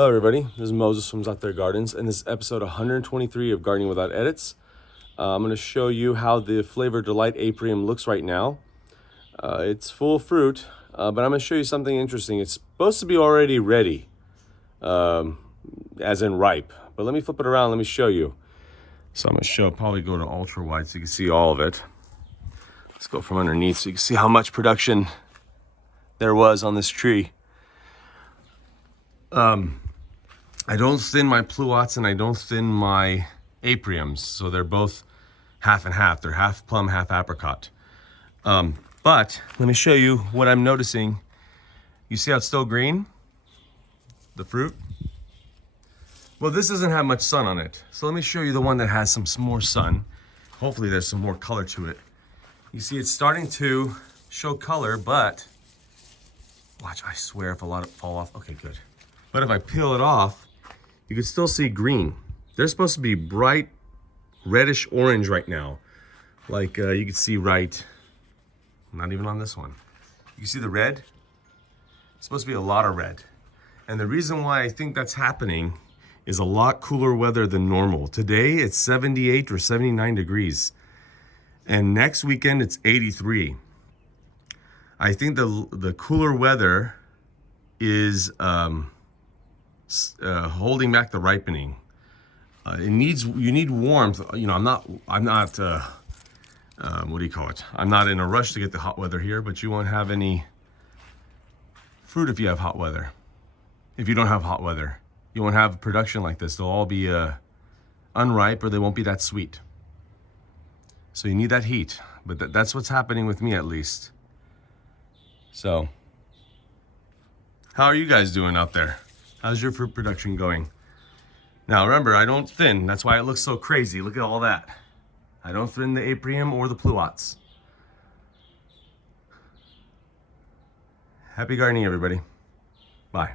Hello everybody, this is Moses from Zaatar Gardens, and this is episode 123 of Gardening Without Edits. I'm going to show you how the Flavor Delight Aprium looks right now. It's full of fruit, but I'm going to show you something interesting. It's supposed to be already ready, as in ripe, but let me flip it around, let me show you. So I'm going to probably go to ultra wide so you can see all of it. Let's go from underneath so you can see how much production there was on this tree. I don't thin my pluots and I don't thin my apriums, so they're both half and half. They're half plum, half apricot. But let me show you what I'm noticing. You see how it's still green? The fruit? Well, this doesn't have much sun on it. So let me show you the one that has some more sun. Hopefully there's some more color to it. You see it's starting to show color, but watch, I swear if a lot of fall off. Okay, good. But if I peel it off, you can still see green. They're supposed to be bright reddish orange right now. Like you can see right, not even on this one. You see the red? It's supposed to be a lot of red. And the reason why I think that's happening is a lot cooler weather than normal. Today it's 78 or 79 degrees. And next weekend it's 83. I think the cooler weather is holding back the ripening. You need warmth. You know, I'm not what do you call it? I'm not in a rush to get the hot weather here, but you won't have any fruit if you have hot weather. If you don't have hot weather, you won't have production like this. They'll all be unripe, or they won't be that sweet. So you need that heat, but that's what's happening with me at least. So, how are you guys doing out there? How's your fruit production going? Now remember, I don't thin. That's why it looks so crazy. Look at all that. I don't thin the aprium or the pluots. Happy gardening, everybody. Bye.